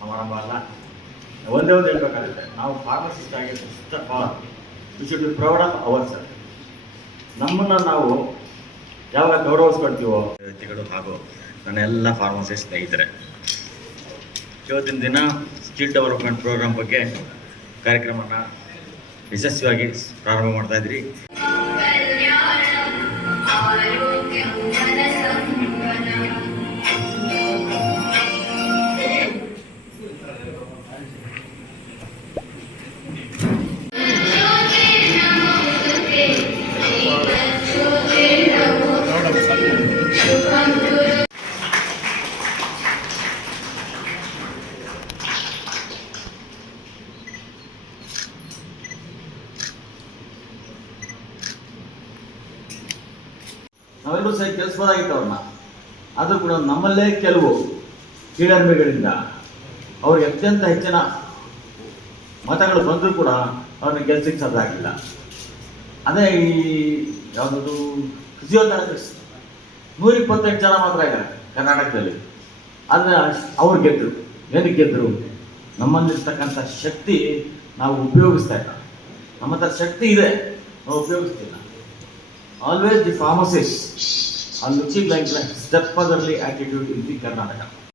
ಸಮಾರಂಭ ಅಲ್ಲ ಒಂದೇ ಒಂದು ಹೇಳ್ಬೇಕಾಗುತ್ತೆ. ನಾವು ಫಾರ್ಮಸಿಸ್ಟ್ ಆಗಿ first of all we should proud of our sir ನಮ್ಮನ್ನು ನಾವು ಯಾವಾಗ ಗೌರವಿಸ್ಕೊಳ್ತೀವೋ? ವ್ಯಕ್ತಿಗಳು ಹಾಗೂ ನನ್ನ ಎಲ್ಲ ಫಾರ್ಮಸಿಸ್ಟ್ ಸ್ನೇಹಿತರೆ, ಇವತ್ತಿನ ದಿನ ಸ್ಕಿಲ್ ಡೆವಲಪ್ಮೆಂಟ್ ಪ್ರೋಗ್ರಾಮ್ ಬಗ್ಗೆ ಕಾರ್ಯಕ್ರಮನ ಯಶಸ್ವಿಯಾಗಿ ಪ್ರಾರಂಭ ಮಾಡ್ತಾ ಇದ್ರಿ. ನಾವೆಲ್ಲರೂ ಸಹ ಕೆಲಸಬೋದಾಗಿತ್ತು ಅವ್ರನ್ನ. ಆದರೂ ಕೂಡ ನಮ್ಮಲ್ಲೇ ಕೆಲವು ಕೀಳರಿಮೆಗಳಿಂದ ಅವ್ರಿಗೆ ಅತ್ಯಂತ ಹೆಚ್ಚಿನ ಮತಗಳು ಬಂದರೂ ಕೂಡ ಅವ್ರನ್ನ ಗೆಲ್ಸಕ್ಕೆ ಸಾಧ್ಯ ಅದೇ ಈ ಯಾವುದದು, ಫಿಸಿಯೋಥೆರಪಿಸ್ಟ್. ನೂರ ಇಪ್ಪತ್ತೆಂಟು ಜನ ಮಾತ್ರ ಇದ್ದಾರೆ ಕರ್ನಾಟಕದಲ್ಲಿ. ಆದರೆ ಅವ್ರು ಗೆದ್ದರು ಏನಕ್ಕೆ ಗೆದ್ದರು ನಮ್ಮಲ್ಲಿರ್ತಕ್ಕಂಥ ಶಕ್ತಿ ನಾವು ಉಪಯೋಗಿಸ್ತಾ ಇಲ್ಲ. ನಮ್ಮ ಹತ್ರ ಶಕ್ತಿ ಇದೆ, ನಾವು ಉಪಯೋಗಿಸ್ತಿಲ್ಲ. Always the pharmacist are looking like the stepmotherly attitude in the Karnataka.